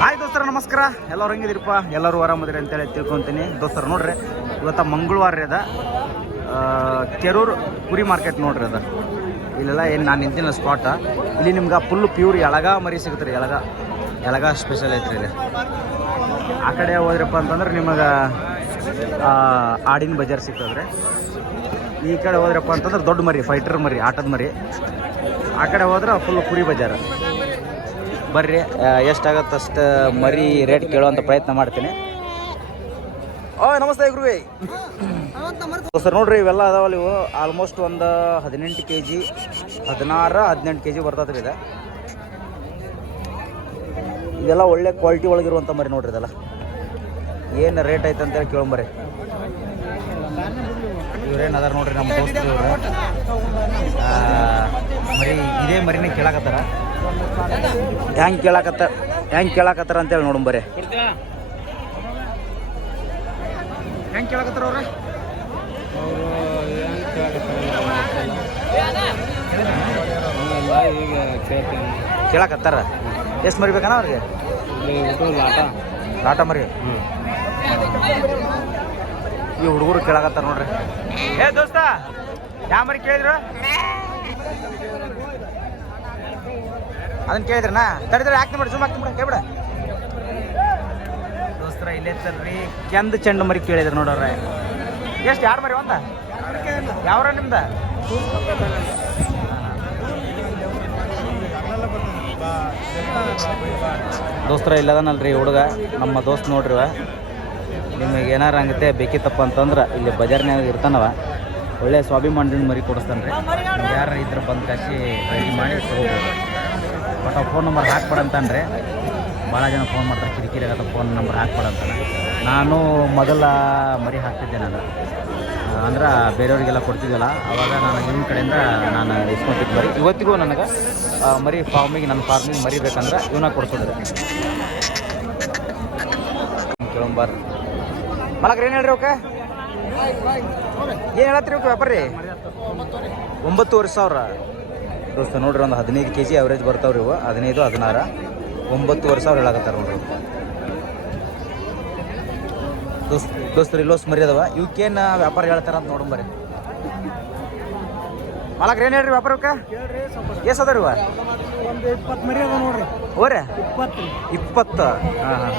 Hi ದೋಸ್ತರ, ನಮಸ್ಕಾರ. ಎಲ್ಲರೂ ಹೆಂಗಿದಿರಪ್ಪ ಎಲ್ಲರೂ ಆರಾಮದಿರಿ ಅಂತೇಳಿ ತಿಳ್ಕೊತೀನಿ. ದೋಸ್ತರ, ನೋಡ್ರಿ, ಇವತ್ತ ಮಂಗಳವಾರ ರೀ ಅದ ಕೆರೂರು ಕುರಿ ಮಾರ್ಕೆಟ್ ನೋಡ್ರಿ ಅದ. ಇಲ್ಲೆಲ್ಲ ಏನು ನಾನು ನಿಂತಿನ ಸ್ಪಾಟ ಇಲ್ಲಿ ನಿಮ್ಗೆ ಫುಲ್ ಪ್ಯೂರ್ ಎಳಗ ಮರಿ ಸಿಗುತ್ತೆ ರೀ, ಎಳಗ. ಎಳಗ ಸ್ಪೆಷಲ್ ಐತ್ರಿ ಇಲ್ಲಿ. ಆ ಕಡೆ ಹೋದ್ರಪ್ಪ ಅಂತಂದ್ರೆ ನಿಮಗೆ ಆಡಿನ ಬಜಾರ್ ಸಿಗ್ತದ್ರಿ. ಈ ಕಡೆ ಹೋದ್ರಪ್ಪ ಅಂತಂದ್ರೆ ದೊಡ್ಡ ಮರಿ ಫೈಟರ್ ಮರಿ, ಆಟದ ಮರಿ. ಆ ಕಡೆ ಹೋದ್ರೆ ಫುಲ್ ಕುರಿ ಬಜಾರ್. ಬರ್ರಿ ಎಷ್ಟಾಗತ್ತೆ ಅಷ್ಟು ಮರಿ ರೇಟ್ ಕೇಳುವಂಥ ಪ್ರಯತ್ನ ಮಾಡ್ತೀನಿ. ಓ ನಮಸ್ತೆ ಗುರುವೆ. ಸರ್ ನೋಡ್ರಿ ಇವೆಲ್ಲ ಅದಾವಲ್ಲ ಇವು. ಆಲ್ಮೋಸ್ಟ್ ಒಂದು ಹದಿನೆಂಟು ಕೆ ಜಿ ಹದಿನಾರು ಹದಿನೆಂಟು ಕೆ ಜಿ ಬರ್ತದೆ ಇದೆ. ಇದೆಲ್ಲ ಒಳ್ಳೆ ಕ್ವಾಲಿಟಿ ಒಳಗಿರುವಂಥ ಮರಿ ನೋಡ್ರಿ ಇದೆಲ್ಲ. ಏನು ರೇಟ್ ಐತೆ ಅಂತೇಳಿ ಕೇಳಂಬರಿ ಇವ್ರೇನು ಅದಾರ ನೋಡ್ರಿ ನಮ್ಮ ದೋಸ್ತರು ಮರಿ ಇದೇ ಮರಿನೇ ಕೇಳಾಕತ್ತಾರ. ಹೆಂಗೆ ಕೇಳಾಕತ್ತ ಹೆಂಗೆ ಕೇಳಾಕತ್ತಾರ ಅಂತೇಳಿ ನೋಡಮ್ ಬರ್ರಿ. ಹೆಂಗೆ ಕೇಳಾಕತ್ತಾರ ಅವ್ರ? ಕೇಳಾಕತ್ತಾರ? ಎಷ್ಟು ಮರಿ ಬೇಕನ ಅವ್ರಿಗೆ? ಲಾಟ ಲಾಟ ಮರಿ. ಈ ಹುಡುಗರು ಕೇಳಾಕತ್ತಾರ ನೋಡ್ರಿ. ಏ ದೋಸ್ತ ಯಾವ ಮರಿ ಕೇಳಿದ್ರು? ಅದನ್ನ ಕೇಳಿದ್ರನಾ? ತಡಿದ್ರೆ ಯಾಕೆ ಮಾಡಿ ಸುಮ್ಮ ಹಾಕ್ತಿ ಬಿಡ ಕೇಳ್ಬಿಡ ದೋಸ್ತರ, ಇಲ್ಲೇ ತರ್ರಿ ಕೆಂದ ಚೆಂಡು ಮರಿ ಕೇಳಿದ್ರು ನೋಡೋರ ಎಷ್ಟು, ಯಾರು ಮರಿ ಒಂದ ಯಾವ್ರ ನಿಮ್ದ? ದೋಸ್ತರ, ಇಲ್ಲದನಲ್ರಿ ಹುಡುಗ. ನಮ್ಮ ದೋಸ್ತ್ ನೋಡ್ರಿ ಇವ. ನಿಮಗೆ ಏನಾರ ಹಂಗತೆ ಬೇಕಿತ್ತಪ್ಪ ಅಂತಂದ್ರೆ ಇಲ್ಲಿ ಬಜಾರ್ನ್ಯಾಗ ಇರ್ತಾನವ. ಒಳ್ಳೆ ಸ್ವಾಭಿಮಾನದಿಂದ ಮರಿ ಕೊಡಿಸ್ತಾನೆ ರೀ ಯಾರು ಇದ್ರ ಬಂದು ಕಾಸಿ ರೆಡಿ ಮಾಡಿ ತಗೋಬೋದು. ಬಟ್ ಫೋನ್ ನಂಬರ್ ಹಾಕ್ಬೇಡ ಅಂತಾನ್ರಿ ಭಾಳ ಜನ ಫೋನ್ ಮಾಡ್ತಾರೆ, ಕಿರಿಕಿರಿ ಆಗತ್ತೆ ಫೋನ್ ನಂಬರ್ ಹಾಕ್ಬೇಡ ಅಂತಾನೆ ನಾನು ಮೊದಲ ಮರಿ ಹಾಕ್ತಿದ್ದೆ ನಾನು. ಅಂದ್ರೆ ಬೇರೆಯವರಿಗೆಲ್ಲ ಕೊಡ್ತಿದ್ದಲ್ಲ ಅವಾಗ ನಾನು ನಿಮ್ಮ ಕಡೆಯಿಂದ ನಾನು ಇಸ್ಕೊಂಡಿದ್ದೆ ಮರಿ. ಇವತ್ತಿಗೂ ನನಗೆ ಮರಿ ಫಾರ್ಮಿಗೆ ನನ್ನ ಫಾರ್ಮಿಗೆ ಮರಿ ಬೇಕಂದ್ರೆ ಇವನ್ನ ಕೊಡ್ಸೋದ್ರೆ ಕೇಳಂಬಾರ. ಮಲಕ್ರೆ ಏನು ಹೇಳ್ರಿ ಓಕೆ ಏನು ಹೇಳತ್ರಿ ಓಕೆ ವ್ಯಾಪಾರಿ? ಒಂಬತ್ತುವರೆ ಸಾವಿರ. ದೋಸ್ತ ನೋಡ್ರಿ ಒಂದು ಹದಿನೈದು ಕೆ ಜಿ ಅವರೇಜ್ ಬರ್ತಾವ್ರಿ ಇವು. ಹದಿನೈದು ಹದಿನಾರು ಒಂಬತ್ತುವರೆ ಸಾವಿರ ಹೇಳಾಕತ್ತಾರ ನೋಡ್ರಿ. ದೋಸ್ತ್ ದೋಸ್ತರು ಇಲ್ಲೋಸ್ ಮರಿ ಅದಾವ ಇವಕ್ಕೇನು ವ್ಯಾಪಾರ ಹೇಳ್ತಾರ ಅಂತ ನೋಡೋಣ ಬರ್ರಿ. ಮಾಲಕ್ರಿ ಏನು ಹೇಳ್ರಿ ವ್ಯಾಪಾರಕ್ಕೆ? ಎಸ್ ಅದ ರೀ. ಇಪ್ಪತ್ತು. ನೋಡ್ರಿ ಹಾಂ ಹಾಂ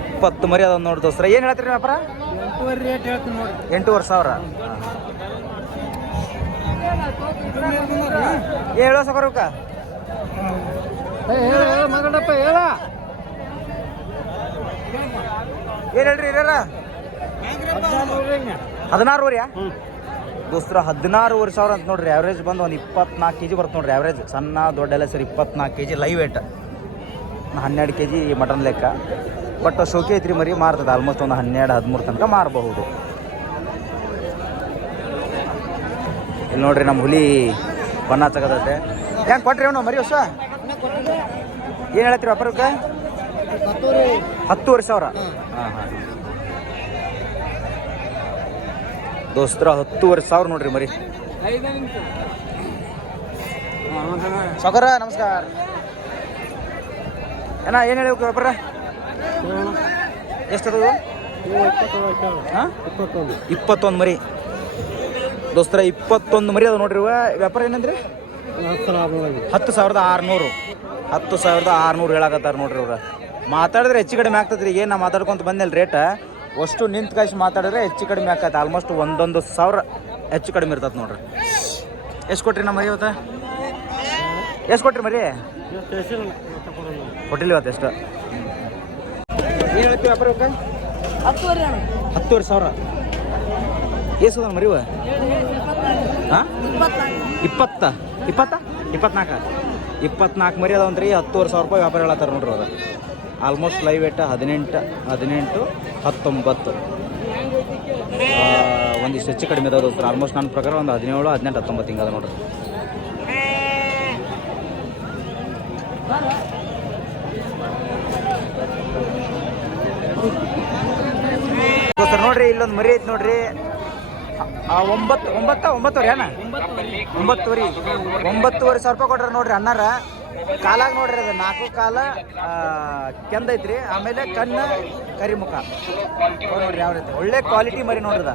ಇಪ್ಪತ್ತು ಮರಿ ಅದಾವ ನೋಡಿ ದೋಸ್ತರ. ಏನು ಹೇಳ್ತೀರಿ ವ್ಯಾಪಾರ? ಎಂಟೂವರೆ ಸಾವಿರ. ಹೇಳೋ ಸಕರಕ್ಕ ಮಗಡಪ್ಪ ಹೇಳ ಏನು ಹೇಳ್ರಿ ಹದಿನಾರು ಹದಿನಾರುವರೆಯಾ ದೋಸ್ತರ, ಹದಿನಾರೂವರೆ ಸಾವಿರ ಅಂತ ನೋಡ್ರಿ ಆವ್ರೇಜ್ ಬಂದು ಒಂದು ಇಪ್ಪತ್ನಾಲ್ಕು ಕೆ ಜಿ ಬರುತ್ತೆ ನೋಡ್ರಿ ಆವ್ರೇಜ್ ಸಣ್ಣ, ದೊಡ್ಡ ಎಲ್ಲ ಸರಿ ಇಪ್ಪತ್ನಾಲ್ಕು ಕೆ ಜಿ ಲೈವ್ ವೇಟ್ ಹನ್ನೆರಡು ಕೆ ಜಿ ಮಟನ್ ಲೆಕ್ಕ. ಬಟ್ ಶೋಕಿ ಐತ್ರಿ ಮರಿ, ಮಾರ್ತದೆ. ಆಲ್ಮೋಸ್ಟ್ ಒಂದು ಹನ್ನೆರಡು, ಹದಿಮೂರು ತನಕ ಮಾರಬಹುದು. ಇಲ್ಲಿ ನೋಡ್ರಿ ನಮ್ಮ ಹುಲಿ ಬಣ್ಣ ತಗದತ್ತೆ ಹೆಂಗೆ ಕೊಟ್ರಿ ಅವನು ಮರಿ ಹೊಸ? ಏನು ಹೇಳತ್ತೀರಿ ವ್ಯಾಪಾರಕ್ಕೆ? ಹತ್ತುವರೆ ಸಾವಿರ? ಹಾಂ. ಹಾಂ ದೋಸ್ತರ ಹತ್ತೂವರೆ ಸಾವಿರ ನೋಡ್ರಿ ಮರಿ. ಸಕರ ನಮಸ್ಕಾರ. ಏನ ಏನು ಹೇಳಿ ವ್ಯಾಪಾರ? ಎಷ್ಟದು ಇಪ್ಪತ್ತೊಂದು ಮರಿ. ದೋಸ್ತರ ಇಪ್ಪತ್ತೊಂದು ಮರಿ ಅದು ನೋಡ್ರಿ ವ್ಯಾಪಾರ ಏನಂದ್ರೆ? ಹತ್ತು ಸಾವಿರದ ಆರುನೂರು. ಹತ್ತು ಸಾವಿರದ ಆರುನೂರು ಹೇಳಾಕತ್ತಾರ ನೋಡ್ರಿ ಅವ್ರ ಮಾತಾಡಿದ್ರೆ ಹೆಚ್ಚು ಕಡಿಮೆ ಆಗ್ತದ್ರಿ ಏನು ನಾ ಮಾತಾಡ್ಕೊಂತ ಬಂದೆಲ್ಲ ರೇಟ್ ಅಷ್ಟು ನಿಂತು ಕಾಯಿಸಿ ಮಾತಾಡಿದ್ರೆ ಹೆಚ್ಚು ಕಡಿಮೆ ಆಗ್ತದೆ ಆಲ್ಮೋಸ್ಟ್ ಒಂದೊಂದು ಸಾವಿರ ಹೆಚ್ಚು ಕಡಿಮೆ ಇರ್ತದೆ ನೋಡ್ರಿ. ಎಷ್ಟು ಕೊಟ್ರಿ ನಮ್ಮ ಮರಿ ಇವತ್ತು? ಎಷ್ಟು ಕೊಟ್ರಿ ಮರಿ? ಕೊಟ್ಟಿಲ್ಲ ಇವತ್ತು ಎಷ್ಟು. ಏನು ಹೇಳ್ತೀವಿ ವ್ಯಾಪಾರ ಹತ್ತುವರೆ ಸಾವಿರ. ಅದ ಮರಿವ? ಹಾಂ ಇಪ್ಪತ್ತ. ಇಪ್ಪತ್ತ? ಇಪ್ಪತ್ನಾಲ್ಕು ಇಪ್ಪತ್ನಾಲ್ಕು ಮರಿ ಅದಾವಂತ್ರಿ, ಹತ್ತುವರೆ ಸಾವಿರ ರೂಪಾಯಿ ವ್ಯಾಪಾರ ಹೇಳತ್ತಾರ ನೋಡ್ರಿ ಅದು ಆಲ್ಮೋಸ್ಟ್ ಲೈವ್ ಇಟ್ಟ ಹದಿನೆಂಟು ಹದಿನೆಂಟು, ಹತ್ತೊಂಬತ್ತು. ಒಂದಿಷ್ಟು ಹೆಚ್ಚು ಕಡಿಮೆ ಅದಾವ ಆಲ್ಮೋಸ್ಟ್ ನನ್ನ ಪ್ರಕಾರ ಒಂದು ಹದಿನೇಳು, ಹದಿನೆಂಟು, ಹತ್ತೊಂಬತ್ತು ಹಿಂಗದ ನೋಡ್ರಿ. ದೋಸ್ತರು, ನೋಡ್ರಿ, ಇಲ್ಲೊಂದು ಮರಿ ಐತಿ ನೋಡ್ರಿ. ಒಂಬತ್ತು, ಒಂಬತ್ತ, ಒಂಬತ್ತುವರೆ ಅಣ್ಣ? ಒಂಬತ್ತುವರೆ. ಒಂಬತ್ತುವರೆ ಸಾವಿರ ರೂಪಾಯಿ ಕೊಡ್ರಿ ನೋಡ್ರಿ ಅಣ್ಣಾರ. ಕಾಲಾಗ ನೋಡ್ರಿ ಅದು, ನಾಲ್ಕು ಕಾಲ ಕೆಂದೈತ್ರಿ ಆಮೇಲೆ ಕಣ್ಣು ಕರಿಮುಖ ನೋಡ್ರಿ ಯಾವ ರೀತಿ. ಒಳ್ಳೆ ಕ್ವಾಲಿಟಿ ಮರಿ ನೋಡ್ರಿ ಅದ.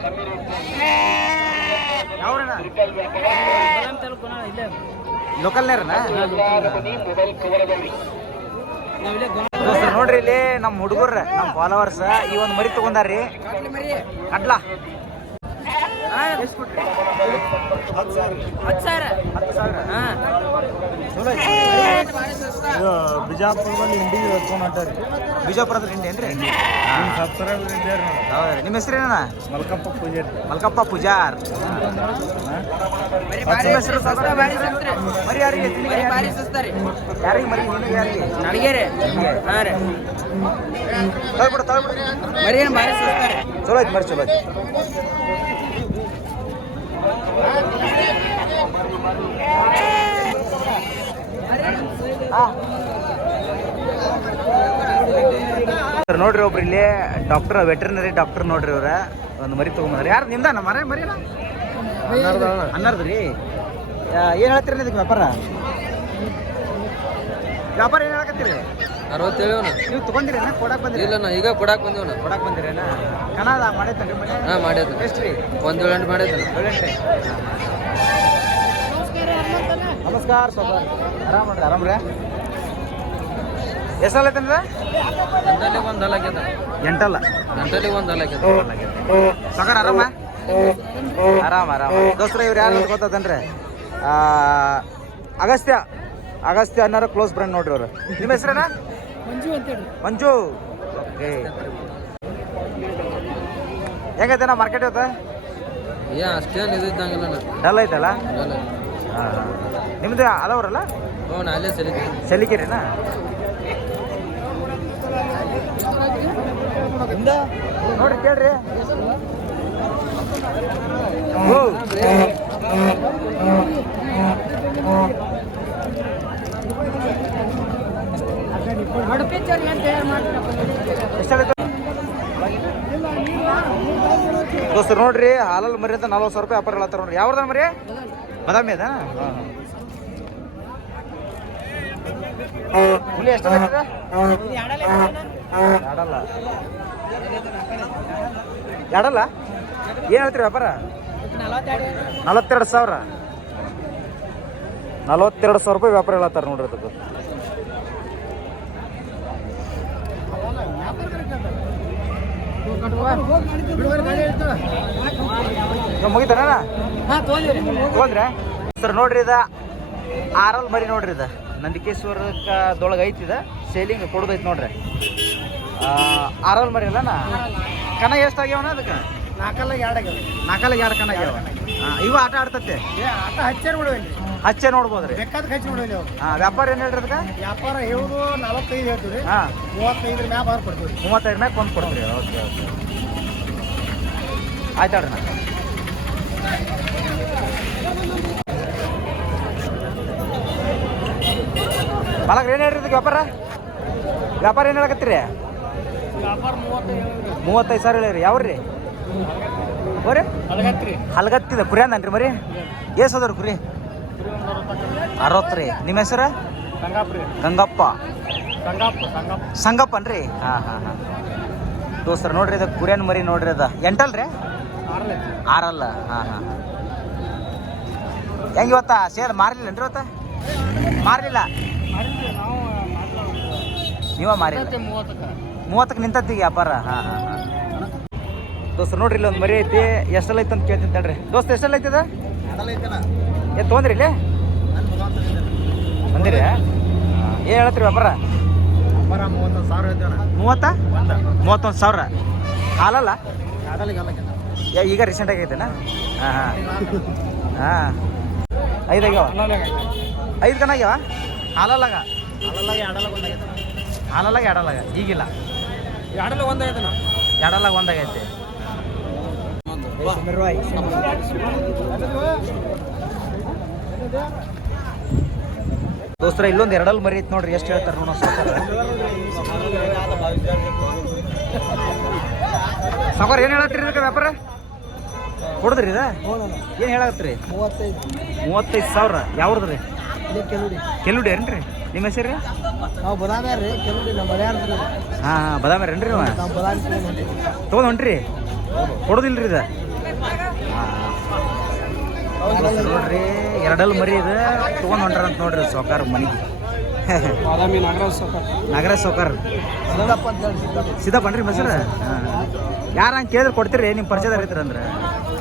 ನೋಡ್ರಿ ಇಲ್ಲಿ ನಮ್ಮ ಹುಡುಗರ, ನಮ್ಮ ಫಾಲೋವರ್ಸ್ ಈ ಒಂದು ಮರಿ ತಗೊಂಡಾರ್ರಿ. ಅಡ್ಲಾ ಹತ್ತು ಸಾವಿರ ಐತಿ. ಬಿಜಾಪುರದಲ್ಲಿ ಹಿಂಡಿಗೆ ಹೊತ್ಕೊಂಡು ಹೊಂಟಾರಿ ಬಿಜಾಪುರದ ಹಿಂಡಿ ಏನ್ರಿ ಹೌದ್ರಿ. ನಿಮ್ಮ ಹೆಸರೇನ ಮಲ್ಕಪ್ಪ ಪೂಜಾರ್. ಮಲ್ಕಪ್ಪ ಪೂಜಾರ್? ಮರಿ ಯಾರಿಗೆ ಎತ್ತಿನ ಮರಿ ಯಾರಿಗೆ? ಯಾರಿಗೆ ಮರಿ ನಿನಗೆ ಯಾರಿಗೆ? ನನಗೇರಿ ಹಾಂ ರೀ. ತಗೊಳ್ಬಿಡು ತಗೊಳ್ಬಿಡು ಮರಿ ಏನು ಭಾರಿ ಸುಸ್ತಾರೆ ಚಲೋ ಐತಿ ಮರಿ ಚಲೋ ಐತಿ ನೋಡ್ರಿ ಒಬ್ರು ಇಲ್ಲಿ ಡಾಕ್ಟರ್ ವೆಟರ್ನರಿ ಡಾಕ್ಟರ್ ನೋಡ್ರಿ ಅವ್ರ ಒಂದು ಮರಿ ತಗೊಂಬಂದ್ರಿ. ಯಾರು ನಿಮ್ದಾನ ಮರ ಮರಿ ಹನ್ನರ್ದು ರೀ. ಏನು ಹೇಳ್ತೀರಿ ಇದಕ್ಕೆ ವ್ಯಾಪಾರ? ವ್ಯಾಪಾರ ಏನು ಹೇಳಕತ್ತೀರಿ? ಅರವತ್ತೇಳು ನೀವು ತಗೊಂಡಿರೇನ? ಕೊಡಕ್ ಬಂದಿರಿ ಇಲ್ಲ ನಾ ಈಗ ಕೊಡಾಕ್ ಬಂದೇವನ. ಕೊಡಕ್ ಬಂದಿರೇನ? ಕನ್ನಡ ಮಾಡೈತನ್ರಿ ಮನೆ ಹಾಂ ಮಾಡ್ಯದ ಎಷ್ಟು ರೀ? ಒಂದು ಏಳೆಂಟ್ರಿ ನಮಸ್ಕಾರ ಸ್ವಲ್ಪ ಆರಾಮ್ ನೋಡ್ರಿ ಆರಾಮ್ ರೀ? ಎಷ್ಟು ಒಂದು ಎಂಟಲ್ಲ? ಗಂಟಲ್ಲಿ ಒಂದು ಆರಾಮ? ಆರಾಮ ಆರಾಮ. ದೋಸ್ತ್ರ ಇವ್ರು ಯಾರು ಅಂತ ಗೊತ್ತದನ್ರಿ ಆ, ಅಗಸ್ತ್ಯ. ಅಗಸ್ತ್ಯ ಅನ್ನೋರು ಕ್ಲೋಸ್ ಫ್ರೆಂಡ್ ನೋಡ್ರಿ ಅವ್ರು ನಿಮ್ಮ ಹೆಸ್ರೇನ? ಮಂಜು ಅಂತೇಳಿ ಮಂಜು. ಓಕೆ. ಹೆಂಗೈತೆ ಮಾರ್ಕೆಟ್ ಇವತ್ತು? ಏ ಅಷ್ಟೇನು ಇದು ಇದ್ದಂಗಿಲ್ಲ ಡಲ್ ಐತಲ್ಲ. ಹಾಂ ನಿಮ್ದು ಅದಾವ್ರಲ್ಲ ಹ್ಞೂ ನಾ ಅಲ್ಲೇ ಸಲಿಕೆ ಸಲಿಕೆರಿನಾ? ನೋಡ್ರಿ ಕೇಳ್ರಿ. ಓ. ದೋಸ್ತರು ನೋಡ್ರಿ ಹಾಲಲ್ಲಿ ಮರಿ ಅಂತ ನಲ್ವತ್ತು ಸಾವಿರ ರೂಪಾಯಿ ವ್ಯಾಪಾರ ಹೇಳತ್ತಾರ ನೋಡ್ರಿ. ಯಾವ್ದ ಮರಿ? ಬದಾಮಿ ಅದ? ಹುಲಿ ಎಷ್ಟು ಎರಡಲ್ಲ? ಏನು ಹೇಳ್ತೀರಿ ವ್ಯಾಪಾರ? ನಲವತ್ತೆರಡು ಸಾವಿರ. ನಲವತ್ತೆರಡು ಸಾವಿರ ರೂಪಾಯಿ ವ್ಯಾಪಾರ ಹೇಳತ್ತಾರ ನೋಡ್ರಿ ಅದಕ್ಕೆ. ಮುಗಿತಾನ ಸರ್ ನೋಡ್ರಿ ಇದ. ಆರಲ್ ಮರಿ ನೋಡ್ರಿ ಇದ. ನಂದಿಕೇಶ್ವರದೊಳಗೆ ಐತಿ ಇದ. ಸೇಲಿಂಗ್ ಕೊಡೋದೈತಿ ನೋಡ್ರಿ. ಆರಲ್ ಮರಿ ಅಲ್ಲನಾ? ಕಣ ಎಷ್ಟು ಆಗ್ಯಾವನ ಅದಕ್ಕೆ? ನಾಲ್ಕಲ್ಲ ಎರಡು ಆಗ್ಯಾವ. ನಾಲ್ಕಲ್ಲ ಎರಡು ಕಣ ಆಗ್ಯಾವ. ಇವ ಆಟ ಆಡ್ತತೆ? ಏ ಆಟ ಹಚ್ಚಾರ ಬಿಡುವೇನ್ರಿ ಹಚ್ಚೆ ನೋಡ್ಬೋದ್ರಿ? ಬೇಕಾದ ಹಚ್ಚಿ ಬಿಡುವಲ್ಲಿ ಅವ್ರು. ಹಾಂ ವ್ಯಾಪಾರ ಏನ್ ಹೇಳ್ರಿ ಅದಕ್ಕೆ? ವ್ಯಾಪಾರ ಹೇಳುದು ನಲವತ್ತೈದು ಹೇಳ್ತೀವಿ ರೀ ಹಾಂ. ಮೂವತ್ತೈದರ ಮ್ಯಾಗ ಬಾರ್ ಕೊಡ್ತೀವಿ ಮೂವತ್ತೈದು ಮ್ಯಾಗ ಕೊಂದು ಕೊಡ್ತೀರಿ. Okay okay. ಆಯ್ತು ಹೇಳ್ರಿ ನಾ ಮಲಗ್ರ ಏನು ಹೇಳ್ರಿ ಇದಕ್ಕೆ ವ್ಯಾಪಾರ? ವ್ಯಾಪಾರ ಏನು ಹೇಳಕತ್ತೀರಿ? ವ್ಯಾಪಾರ ಮೂವತ್ತೈದು ಸಾವಿರ ಹೇಳಿರಿ. ಯಾವ್ರಿ? ಬರ್ರಿ ಹಲ್ಗತ್ತಿದೆ ಹಲ್ಗತ್ತಿದ ಕುರಿ ಅಂದನ್ರಿ ಮರಿ? ಏಸ್ ಅದಾವ್ರಿ ಕುರಿ? ಅರವತ್ತು ರೀ ನಿಮ್ಮ ಹೆಸರು? ಗಂಗಪ್ಪ. ಸಂಗಪ್ಪನ್ ರೀ ಸಂಗಪ್ಪ. ಹಾ ಹಾಂ ಹಾಂ ಹಾಂ. ದೋಸ್ತರ ನೋಡ್ರಿ ಇದು ಕುರಿಯನ್ ಮರಿ ನೋಡ್ರಿ ಅದ ಎಂಟಲ್ ರೀ ಆರಲ್ಲ. ಹಾ ಹಾಂ. ಹಾಂ ಹೆಂಗೆ ಇವತ್ತ? ಸೇಲ್ ಮಾರಲಿಲ್ಲ ಇವತ್ತ? ಮಾರ್ಲಿಲ್ಲ? ನಾವು ನೀವ ಮಾರಿಲ್ಲ ಮೂವತ್ತಕ್ಕೆ. ನಿಂತತ್ತಿ ವ್ಯಾಪಾರ? ಹಾಂ ಹಾಂ ಹಾಂ. ದೋಸ್ತ ನೋಡ್ರಿ ಇಲ್ಲೊಂದು ಒಂದು ಮರಿ ಐತಿ. ಎಷ್ಟೆಲ್ಲ ಐತೆ ಅಂತ ಕೇಳ್ತೀನಿ ತಡ್ರಿ. ದೋಸ್ತ ಎಷ್ಟೆಲ್ಲ ಐತದ? ಏ ತೊಗೊಂದ್ರಿ ಇಲ್ಲಿ? ಬಂದಿರಿ? ಏನು ಹೇಳತ್ರಿ ವ್ಯಾಪಾರ? ಮೂವತ್ತ? ಮೂವತ್ತೊಂದು ಸಾವಿರ? ಹಾಲಲ್ಲ ಈಗ ರೀಸೆಂಟ್ ಐತೆನಾ? ಹಾಂ ಹಾಂ. ಹಾಂ. ಐದು ಆಗ್ಯಾವ? ಐದು ಕನ ಆಗ್ಯಾವ? ಹಾಲಲ್ಲಾಗ ಅಲ್ಲಲ್ಲ ಎರಡಲ್ಲ ಒಂದಾಗೈತೆ ಹಾಲಲ್ಲಾಗ ಈಗಿಲ್ಲ? ಎಡಲ್ಲ ಒಂದಾಗೈತೆ ಎಡಲ್ಲ ಒಂದಾಗೈತೆ ದೋಸ್ತರ, ಇಲ್ಲೊಂದು ಎರಡಲ್ ಮರಿ ಐತೆ ನೋಡ್ರಿ, ಎಷ್ಟು ಹೇಳ್ತಾರೆ ನೋಡೋ ಸಾಕಾರ ಏನು ಹೇಳತ್ತೀರಿ ಇದಕ್ಕೆ ವ್ಯಾಪಾರ? ಕೊಡದ್ರಿ ಇದ? ಏನು ಹೇಳತ್ತೀರಿ? ಮೂವತ್ತೈದು ಮೂವತ್ತೈದು ಸಾವಿರ. ಯಾವ್ದು ರೀ ಇದೇ ಕೆಲವು ಕೆಲುಡಿ ಏನ್ರಿ? ನಿಮ್ಮ ಹೆಸರು ನಾವು ಬದಾಮ್ಯಾರ ರೀ? ಕೆಲವ್ರಿ ನಮ್ಮ ಹಾಂ ಹಾಂ ಬದಾಮಿ ರೀ ನೀವು ನಾವು ಬದಾಮಿ ತೊಗೊಂಡು ಹೊಂಟ್ರಿ? ಕೊಡೋದಿಲ್ರಿ ಇದು? ನೋಡ್ರಿ ಎರಡಲ್ಲಿ ಮರಿ ಇದು, ತೊಗೊಂಡು ಹೊಂಟ್ರ ಅಂತ ನೋಡ್ರಿ ಸೌಕಾರ ಮನೆಗೆ. ನಗರ ನಾಗರಾಜ್ ಸೌಕಾರ ಸಿದ್ದಪ್ಪನ್ರಿ ಮಸರ ಯಾರ ಹಂಗೆ ಕೇಳಿದ್ರೆ ಕೊಡ್ತೀರಿ ನಿಮ್ಮ ಪರಿಚಯದಾರ ಇದ್ರ ಅಂದ್ರೆ.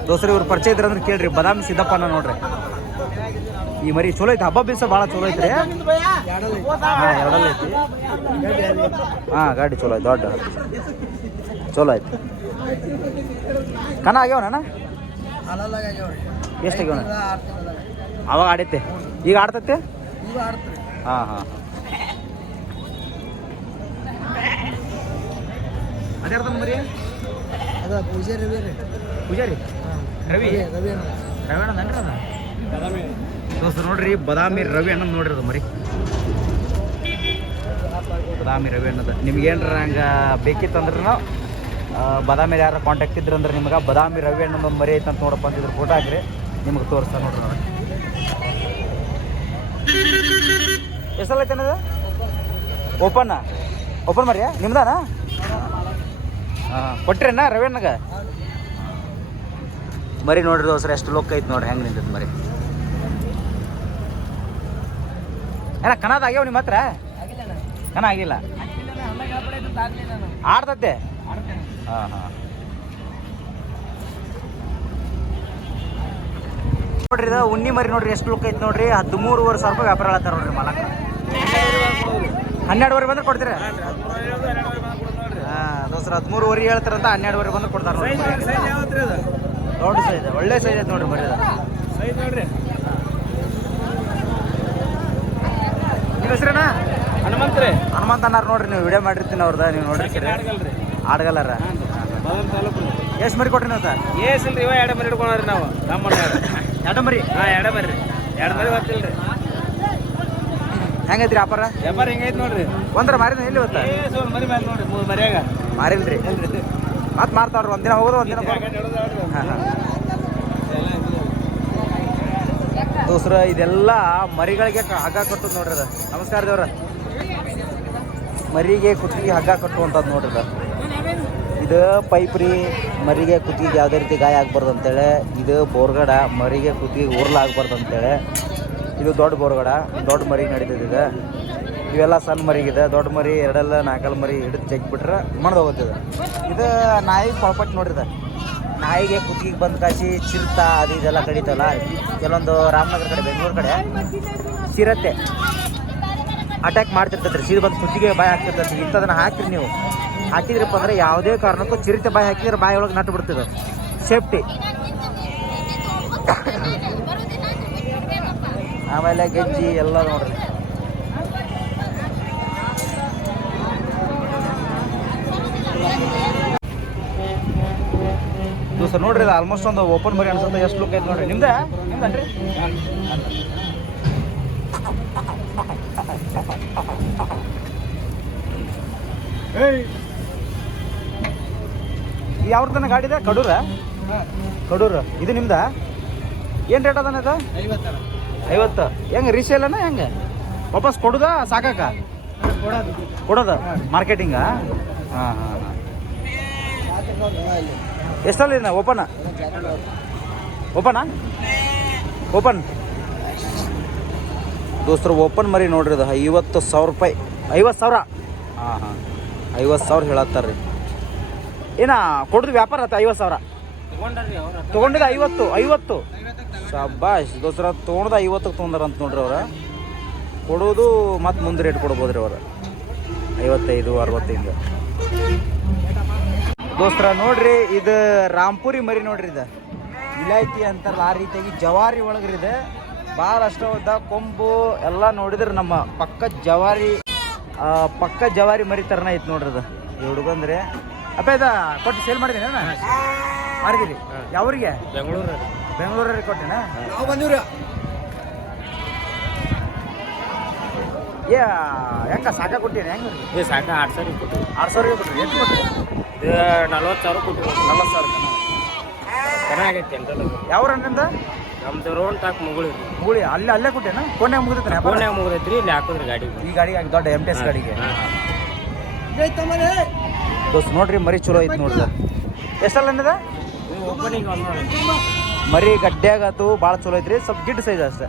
ದೋಸ್ರಿ ಇವ್ರು ಪರಿಚಯ ಇದ್ರ ಅಂದ್ರೆ ಕೇಳ್ರಿ, ಬದಾಮಿ ಸಿದ್ದಪ್ಪನ ನೋಡ್ರಿ. ಈ ಮರಿ ಚಲೋ ಐತಿ ಹಬ್ಬ ಬೀಸ ಭಾಳ ಚಲೋ ಐತ್ರಿ. ಹಾಂ ಎರಡಲ್ಲಿ ಐತಿ. ಹಾಂ, ಗಾಡಿ ಚಲೋ ಐತೆ, ದೊಡ್ಡ. ಚಲೋ ಆಯ್ತು ಕಣ ಆಗ್ಯಾವಣ್ಣ ಎಷ್ಟು ಆಗ್ಯಾವನ ಅವಾಗ ಆಡೈತೆ ಈಗ ಆಡ್ತೈತೆ? ಈಗ ಆಡ್ತೀರಿ. ಹಾಂ ಹಾಂ. ಅದ ಪೂಜಾರಿ ರವಿ ರೀ. ಪೂಜಾರಿ? ರವಿ? ರವಿ ಅದ? ಬಾದಾಮಿ ದೋಸ್ತ ನೋಡ್ರಿ ಬದಾಮಿ ರವಿ ಅಣ್ಣ ನೋಡ್ರಿ ಅದು ಮರಿ. ಬದಾಮಿ ರವಿ ಅಣ್ಣದ. ನಿಮ್ಗೆ ಏನಾರ ಹಂಗೆ ಬೇಕಿತ್ತಂದ್ರೆ ನಾವು ಬದಾಮಿ ಯಾರು ಕಾಂಟ್ಯಾಕ್ಟ್ ಇದ್ರಂದ್ರೆ ಅಂದ್ರೆ ನಿಮ್ಗೆ ಬದಾಮಿ ರವಿ ಅಣ್ಣದೊಂದು ಮರಿ ಐತಂತ ನೋಡಪ್ಪ ಅಂತಿದ್ರು ಫೋಟೋ ಹಾಕ್ರಿ. ನಿಮ್ಗೆ ತೋರಿಸ್ತಾ ನೋಡ್ರಿ ನಾವು ಎಷ್ಟಲ್ಲ ಐತೆ ಅನ್ನೋದು ಓಪನ್ ಓಪನ್ ಮಾಡ್ರಿ ನಿಮ್ದಾನ ಹಾಂ ರವಿ ಅಣ್ಣಗೆ ಮರಿ ನೋಡ್ರಿ ದೋಸ್ರ ಎಷ್ಟು ಲೋಕ ಐತೆ ನೋಡ್ರಿ ಹೆಂಗೆ ನಿಂತೈತೆ ಮರಿ ಏನ ಕನದ ಆಗ್ಯಾವ ನಿಮ್ಮ ಹತ್ರ ಕಣ ಆಗಿಲ್ಲ ಆಡ್ತತೆ ಹಾಂ ಹಾಂ ನೋಡ್ರಿ ಇದು ಉಣ್ಣಿ ಮರಿ ನೋಡ್ರಿ ಎಷ್ಟು ಲುಕ್ ಐತೆ ನೋಡ್ರಿ ಹದಿಮೂರುವರೆ ಸಾವಿರ ರೂಪಾಯಿ ವ್ಯಾಪಾರ ಆಗ್ತಾರ ನೋಡ್ರಿ ಮಾಲಕ. ಹನ್ನೆರಡುವರೆ ಬಂದ್ರೆ ಕೊಡ್ತೀರಾ? ದೋಸ್ರ ಹದಿಮೂರುವರೆ ಹೇಳ್ತಾರಂತ ಹನ್ನೆರಡುವರೆ ಬಂದ್ರೆ ಕೊಡ್ತಾರೆ ನೋಡ್ರಿ. ದೊಡ್ಡ ಸೈಜ್ ಒಳ್ಳೆ ಸೈಜ್ ಐತೆ ನೋಡ್ರಿ ಮರಿ ಅದು. ನೋಡ್ರಿ ನಿಮ್ಮ ಹನುಮಂತ ಅನ್ನಾರ ನೋಡ್ರಿ ನೀವು ವಿಡಿಯೋ ಮಾಡಿರ್ತೀನಿ ಅವ್ರದ ನೀವು ನೋಡ್ರಿ ಆಡ್ಗಲ್ಲಾರ? ಎಷ್ಟು ಮರಿ ಕೊಟ್ರಿ ನೀವು ಏಸ್ ಇಲ್ರಿ ಇವಾಗ ಎರಡು ಮರಿ ಹಿಡ್ಕೊಂಡ್ರಿ ನಾವು. ರಾಮಣ್ಣ ಎರಡು ಮರಿ ಹಾಂ ಎರಡು ಮರಿ ಎರಡು ಮರಿ ಗೊತ್ತಿಲ್ರಿ. ಹೆಂಗೈತ್ರಿ ವ್ಯಾಪಾರ? ವ್ಯಾಪಾರ ಹಿಂಗೈತೆ ನೋಡ್ರಿ. ಒಂದ್ರ ಮಾರಿದ ಎಲ್ಲಿ ಒಂದು ಮರಿ ಮ್ಯಾಲ ನೋಡ್ರಿ ಮೂರು ಮರಿಯಾಗ. ಮಾರಿಲ್ರಿ. ಮತ್ತೆ ಮಾರ್ತಾವ್ರಿ ಒಂದಿನ ಹೋಗೋದು ಒಂದಿನ ಹಾಂ ಹಾಂ. ದೋಸ್ರ ಇದೆಲ್ಲ ಮರಿಗಳಿಗೆ ಹಗ್ಗ ಕಟ್ಟುದು ನೋಡ್ರಿ ಅದ. ನಮಸ್ಕಾರ ದೇವ್ರ ಮರಿಗೆ ಕುತ್ತಿಗೆ ಹಗ್ಗ ಕಟ್ಟುವಂಥದ್ದು ನೋಡ್ರಿ ಅದ. ಇದು ಪೈಪ್ ರೀ, ಮರಿಗೆ ಕುತ್ತಿಗೆ ಯಾವುದೇ ರೀತಿ ಗಾಯ ಆಗ್ಬಾರ್ದು ಅಂತೇಳಿ. ಇದು ಬೋರ್ಗಡ, ಮರಿಗೆ ಕುತ್ತಿಗೆ ಉರ್ಲ ಆಗ್ಬಾರ್ದು ಅಂತೇಳಿ. ಇದು ದೊಡ್ಡ ಬೋರ್ಗಡ, ದೊಡ್ಡ ಮರಿ ನಡೀತದೆ ಇದು. ಇವೆಲ್ಲ ಸಣ್ಣ ಮರಿಗಿದೆ ದೊಡ್ಡ ಮರಿ, ಎರಡೆಲ್ಲ ನಾಲ್ಕಲ್ ಮರಿ ಹಿಡಿದು ತೆಗ್ಬಿಟ್ರೆ ಹೋಗ್ತದೆ ಇದು. ನಾಯಿ ಕೊಳಪಟ್ಟು ನೋಡಿದೆ. ನಾಯಿಗೆ ಕುತ್ತಿಗೆ ಬಂದು ಕಾಸಿ ಚಿರ್ತ ಅದು ಇದೆಲ್ಲ ಕಡಿತಲ್ಲ. ಕೆಲವೊಂದು ರಾಮನಗರ ಕಡೆ, ಬೆಂಗಳೂರು ಕಡೆ ಸಿರತ್ತೆ ಅಟ್ಯಾಕ್ ಮಾಡ್ತಿರ್ತೈತ್ರಿ ಸೀರೆ ಬಂದು ಕುತ್ತಿಗೆ ಬಾಯಿ ಹಾಕ್ತಿರ್ತೈತಿ ಇಂಥದನ್ನ ಹಾಕಿರಿ ನೀವು. ಹಾಕಿದ್ರಪ್ಪ ಅಂದ್ರೆ ಯಾವುದೇ ಕಾರಣಕ್ಕೂ ಚಿರತೆ ಬಾಯಿ ಹಾಕಿದ್ರೆ ಬಾಯಿ ಒಳಗೆ ನಟ್ಟು ಬಿಡ್ತದೆ. ಸೇಫ್ಟಿ ಆಮೇಲೆ ಗೆಜ್ಜಿ ಎಲ್ಲ ನೋಡ್ರಿ. ಸರ್ ನೋಡ್ರಿ, ಇದು ಆಲ್ಮೋಸ್ಟ್ ಒಂದು ಓಪನ್ ಮರಿ ಅನ್ಸುತ್ತೆ. ಎಷ್ಟು ಲುಕ್ ಐತೆ ನೋಡ್ರಿ. ನಿಮ್ದ? ನಿಮ್ದನ್ರಿ? ಯಾವ್ದನ್ನ ಗಾಡಿ ಇದೆ? ಕಡೂರ? ಕಡೂರ. ಇದು ನಿಮ್ದ? ಏನು ರೇಟ್ ಅದಾನ ಇದು? ಹೆಂಗ ಐವತ್ತು. ಹೆಂಗೆ ರೀಸೇಲನ ಹೆಂಗೆ? ವಾಪಸ್ ಕೊಡುದ ಸಾಕಾಕ? ಕೊಡೋದು. ಮಾರ್ಕೆಟಿಂಗ ಹಾಂ. ಹಾಂ ಹಾಂ ಎಷ್ಟಲ್ಲಿ ಓಪನ್ ಓಪನಾ ಓಪನ್ ದೋಸ್ತರು ಓಪನ್ ಮರಿ ನೋಡ್ರಿ ಅದು ಐವತ್ತು ಸಾವಿರ ರೂಪಾಯಿ. ಐವತ್ತು ಸಾವಿರ? ಹಾಂ ಹಾಂ. ಐವತ್ತು ಸಾವಿರ ಹೇಳತ್ತಾರ ರೀ ಏನ, ಕೊಡೋದು ವ್ಯಾಪಾರ ಆತ ಐವತ್ತು ಸಾವಿರ? ತಗೊಂಡಿದ್ದ ಐವತ್ತು ಐವತ್ತು. ಶಬ್ಬಾಶ್ ದೋಸ್ರ ತೊಗೊಂಡ್ದು ಐವತ್ತಕ್ಕೆ ತೊಗೊಂಡಾರ ಅಂತ ನೋಡ್ರಿ ಅವ್ರ. ಕೊಡೋದು ಮತ್ತು ಮುಂದೆ ರೇಟ್ ಕೊಡ್ಬೋದು ರೀ ಅವ್ರ. ಐವತ್ತೈದು, ಅರವತ್ತೈದು. ದೋಸ್ತರ, ನೋಡ್ರಿ, ಇದು ರಾಮ್ಪುರಿ ಮರಿ ನೋಡ್ರಿ ಇದು. ಇಲಾಯ್ತಿ ಅಂತಾರಲ್ಲ ಆ ರೀತಿಯಾಗಿ ಜವಾರಿ ಒಳಗ್ರಿ ಇದೆ. ಭಾಳ ಅಷ್ಟವಾದ ಕೊಂಬು ಎಲ್ಲ ನೋಡಿದ್ರೆ ನಮ್ಮ ಪಕ್ಕ ಜವಾರಿ ಪಕ್ಕ ಜವಾರಿ ಮರಿ ತರನ ಐತೆ ನೋಡ್ರಿ ಅದು ಈ ಹುಡುಗಂದ್ರೆ ಅಪ್ಪ ಇದ ಕೊಟ್ಟು ಸೇಲ್ ಮಾಡಿದ್ದೀನಿ ಮಾರಿದಿರಿ ಯಾವ್ರಿಗೆ? ಬೆಂಗಳೂರು ಬೆಂಗಳೂರಲ್ಲಿ ಕೊಟ್ಟೆನಾ? ನಾವು ಬಂದಿವ್ರಿ. ಏ ಹೆಂಗ ಸಾಕ ಕೊಟ್ಟೇನೆ ಹೆಂಗ ಏ ಸಾಕ ಆರು ಸಾವಿರ ಕೊಟ್ಟು ಆರು ಸಾವಿರ ಕೊಟ್ಟಿರಿ. ಎಷ್ಟು ಕೊಟ್ರಿ ನಲ್ವತ್ತು ಸಾವಿರ ಕೊಟ್ಟು ನಲ್ವತ್ತು ಸಾವಿರ ಚೆನ್ನಾಗೈತೆ ಎಂಟಲ್ಲ ಯಾವ ನಿಮ್ದು? ನಮ್ದು ರೋಡ್ ತಾಕ್ ಮುಗುಳಿ ಮುಗುಳಿ. ಅಲ್ಲೇ ಅಲ್ಲೇ ಕೊಟ್ಟೇನ? ಫೋನ್ಯಾಗ ಮುಗಿದ್ರೆ ಫೋನ್ಯಾಗ ಮುಗ್ದೈತ್ರಿ ಇಲ್ಲಿ ಹಾಕಿದ್ರಿ ಗಾಡಿ ಈ ಗಾಡಿಗೆ ದೊಡ್ಡ ಎಂ ಟಿ ಎಸ್ ಗಾಡಿಗೆ. ದೋಸ್ತ್ ನೋಡ್ರಿ ಮರಿ ಚಲೋ ಐತಿ ನೋಡ್ರಿ. ಎಷ್ಟಲ್ಲ ಅನ್ನದ ಮರಿ ಗಡ್ಡ್ಯಾಗತ್ತು ಭಾಳ ಚಲೋ ಐತ್ರಿ. ಸ್ವಲ್ಪ ಗಿಡ್ ಸೈಜ್ ಅಷ್ಟೇ.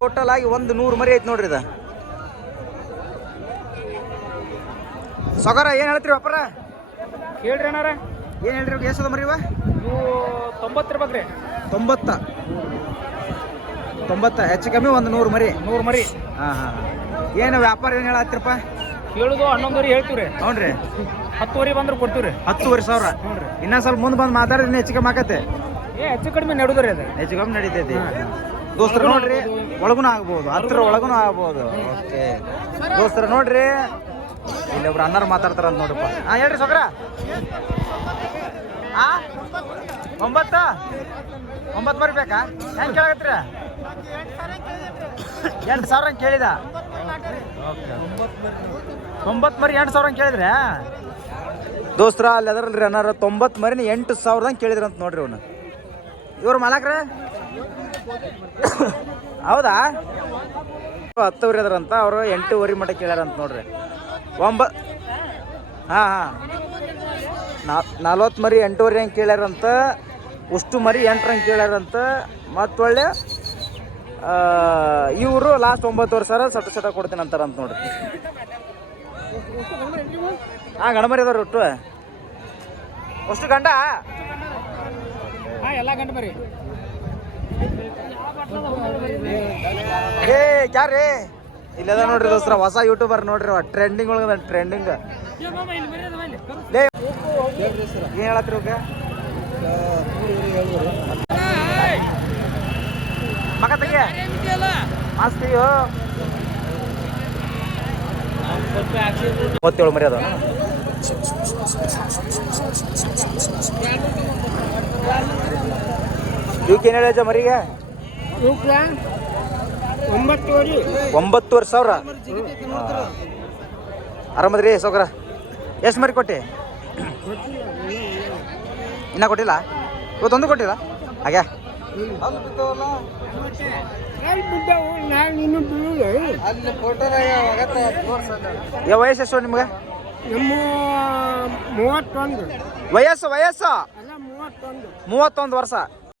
ಟೋಟಲ್ ಆಗಿ ಒಂದು ನೂರು ಮರಿ ಐತಿ ನೋಡ್ರಿ ಇದ. ಸೊಗರ ಏನು ಹೇಳ್ತೀರಿ ಅಪ್ಪರ ಹೇಳ್ರಿ ಅಣ್ಣಾರ. ಏನು ಹೇಳ್ರಿ ಎಷ್ಟು ಮರಿ ಇವ? ಇವು ತೊಂಬತ್ತು ಇರ್ಬೇಕ್ರಿ ತೊಂಬತ್ತ? ತೊಂಬತ್ತ? ಹೆಚ್ಚು ಕಮ್ಮಿ ಒಂದು ನೂರು ಮರಿ. ನೂರು ಮರಿ. ಹಾಂ ಹಾಂ ಏನು ವ್ಯಾಪಾರ ಏನು ಹೇಳತ್ತೀರಪ್ಪ? ಹೇಳುದು ಹನ್ನೊಂದುವರೆ ರೀ ಹ್ಞೂ ಹತ್ತುವರೆ ಬಂದ್ರೆ ಕೊಡ್ತೀವ್ರಿ. ಹತ್ತುವರೆ ಸಾವಿರ? ಹ್ಞೂ ರೀ. ಇನ್ನೊಂದು ಸ್ವಲ್ಪ ಮುಂದೆ ಬಂದು ಮಾತಾಡಿದ್ರೆ ಹೆಚ್ಚು ಕಮ್ಮಿ ಆಕತ್ತೆ. ಏ ಹೆಚ್ಚು ಕಡಿಮೆ ನಡುದ್ರಿ ಅದು. ಹೆಚ್ಚು ಕಮ್ಮಿ ನಡೀತೈತಿ. ದೋಸ್ತರ ನೋಡ್ರಿ ಒಳಗುನ ಆಗ್ಬೋದು. ಹತ್ತಿರ ಒಳಗುನ ಆಗ್ಬೋದು. ಓಕೆ. ದೋಸ್ತರ ನೋಡ್ರಿ ಇಲ್ಲಿ ಒಬ್ರು ಅನ್ನಾರು ಮಾತಾಡ್ತಾರ ಅಂತ ನೋಡ್ರಪ್ಪ ಹಾಂ ಹೇಳ್ರಿ ಸೊಕ್ರ. ಆ, ಒಂಬತ್ತ? ಒಂಬತ್ತು ಮರಿ ಬೇಕಾ? ಹೆಂಗೆ ಎಂಟು ಸಾವಿರ ಕೇಳಿದ. ತೊಂಬತ್ತು ಮರಿ ಎಂಟು ಸಾವಿರ ಕೇಳಿದ್ರೆ? ದೋಸ್ತರ, ಅಲ್ಲಿ ಅದರಲ್ರಿ ಅನ್ನಾರ ತೊಂಬತ್ತು ಮರಿನ ಎಂಟು ಸಾವಿರದಂಗೆ ಕೇಳಿದ್ರ ಅಂತ ನೋಡ್ರಿ ಅವನು. ಇವ್ರು ಮಾಲಕ್ರ? ಹೌದಾ? ಹತ್ತುವರಿ ಅದರಂತ, ಅವರು ಎಂಟೂವರೆ ಮಟ್ಟ ಕೇಳ್ಯಾರಂತ ನೋಡ್ರಿ. ಒಂಬ ಹಾಂ ಹಾಂ. ನಲ್ವತ್ತು ಮರಿ ಎಂಟೂವರೆ ಹಂಗೆ ಕೇಳ್ಯಾರಂತ. ಉಷ್ಟು ಮರಿ ಎಂಟ್ರಂಗೆ ಕೇಳ್ಯಾರಂತ. ಮತ್ತು ಒಳ್ಳೆ ಇವರು ಲಾಸ್ಟ್ ಒಂಬತ್ತುವರೆ ಸಾವಿರ ಸಟ ಸಟ ಕೊಡ್ತೀನಿ ಅಂತಾರಂತ ನೋಡಿ ಹಾಂ ಗಣಮರಿ ಅದಾವ್ರಿ ಒಟ್ಟು. ಅಷ್ಟು ಗಂಡ? ಎಲ್ಲ ಗಂಡ ಮರಿ ಏ ಯಾರೇ ಇಲ್ಲದ ನೋಡ್ರಿ ದೋಸ್ತರ ಹೊಸ ಯೂಟ್ಯೂಬರ್ ನೋಡ್ರಿ ಟ್ರೆಂಡಿಂಗ್ ಒಳಗದ ಟ್ರೆಂಡಿಂಗ್ ಏನ್ ಹೇಳತ್ರಿ ಅವ್ಕೆ? ಮಗ ತೆಗೆ. ಮಾಸ್ತಿಯೋ ಮೂವತ್ತೇಳು ಮರಿ ಅದಾವ ಇವಕ್ಕೆ ಏನು ಹೇಳ ಮರಿಗೆ? ಒಂಬತ್ತುವರೆ. ಸಾವಿರ? ಆರಾಮದ್ರಿ ಸೌಕರ? ಎಷ್ಟು ಮರಿ ಕೊಟ್ಟಿ? ಇನ್ನ ಕೊಟ್ಟಿಲ್ಲ? ಇವತ್ತೊಂದು ಕೊಟ್ಟಿಲ್ಲ? ಹಾಗೆ. ಯಾವ ವಯಸ್ಸು ಎಷ್ಟು ನಿಮ್ಗೆ? ಮೂವತ್ತೊಂದು. ವಯಸ್ಸು ವಯಸ್ಸು. ಮೂವತ್ತೊಂದು ವರ್ಷ.